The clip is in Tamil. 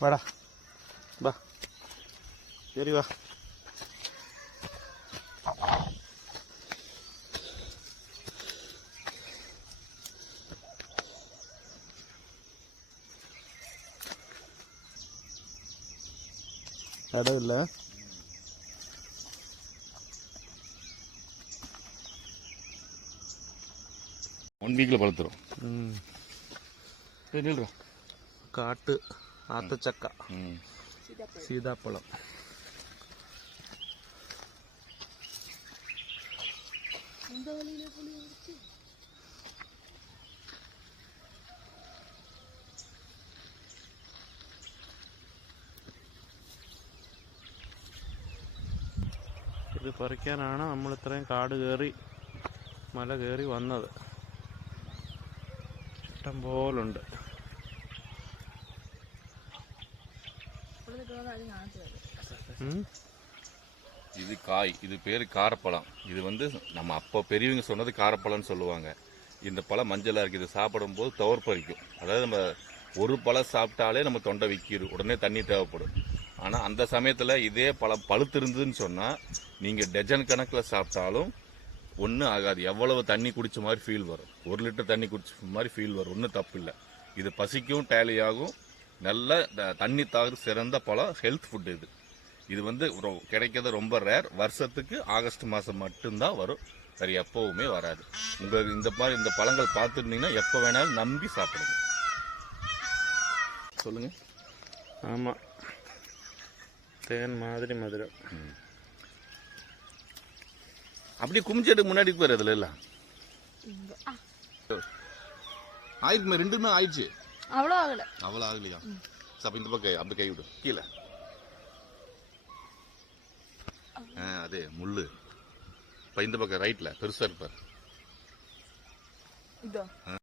வாடா வா சரி வா. இடம் இல்லை. ஒன் வீக்கில் பழுத்துரும். காட்டு ஆத்தச்சக்கா சீதாப்பழம். ഇത് പറിക്കാനാണ് നമ്മൾ ഇത്രയും കാട് കയറി മല കയറി വന്നത്. ഇഷ്ടം പോലുണ്ട്. இது காய், இது பேர் காரப்பழம். இது வந்து நம்ம அப்போ பெரியவங்க சொன்னது காரப்பழம்னு சொல்லுவாங்க. இந்த பழம் மஞ்சளாக இருக்குது. இது சாப்பிடும்போது துவர்ப்பரிக்கும். அதாவது நம்ம ஒரு பழம் சாப்பிட்டாலே நம்ம தொண்டை விற்கிடும், உடனே தண்ணி தேவைப்படும். ஆனால் அந்த சமயத்தில் இதே பழம் பழுத்து இருந்ததுன்னு சொன்னால் நீங்கள் டஜன் கணக்கில் சாப்பிட்டாலும் ஒன்றும் ஆகாது. எவ்வளவு தண்ணி குடிச்ச மாதிரி ஃபீல் வரும். 1 லிட்டர் தண்ணி குடிச்ச மாதிரி ஃபீல் வரும். ஒன்றும் தப்பு இல்லை. இது பசிக்கும் டேலியாகும். நல்ல தண்ணி தாகு சிறந்த பழம். ஹெல்த் ஃபுட் இது. இது வந்து கிடைக்கிறது ரொம்ப ரேர். வருஷத்துக்கு ஆகஸ்ட் மாதம் மட்டும்தான் வரும். வேறு எப்போவுமே வராது. உங்களுக்கு இந்த மாதிரி இந்த பழங்கள் பார்த்துருந்தீங்கன்னா எப்போ வேணாலும் நம்பி சாப்பிடுங்க. சொல்லுங்க. ஆமாம், தேன் மாதிரி மதுரை. அப்படியே குமிச்சதுக்கு முன்னாடி போயிரு. அதுல எல்லாம் ஆயிருக்கு. 2மே ஆயிடுச்சு. அவ்வளோ ஆகல. அவ்வளோ ஆகலையா? அப்ப இந்த பக்கம் அப்படி கை விடு கீழே. அதே முள்ளு. இப்ப இந்த பக்கம் ரைட்ல பெருசா இருப்பார்.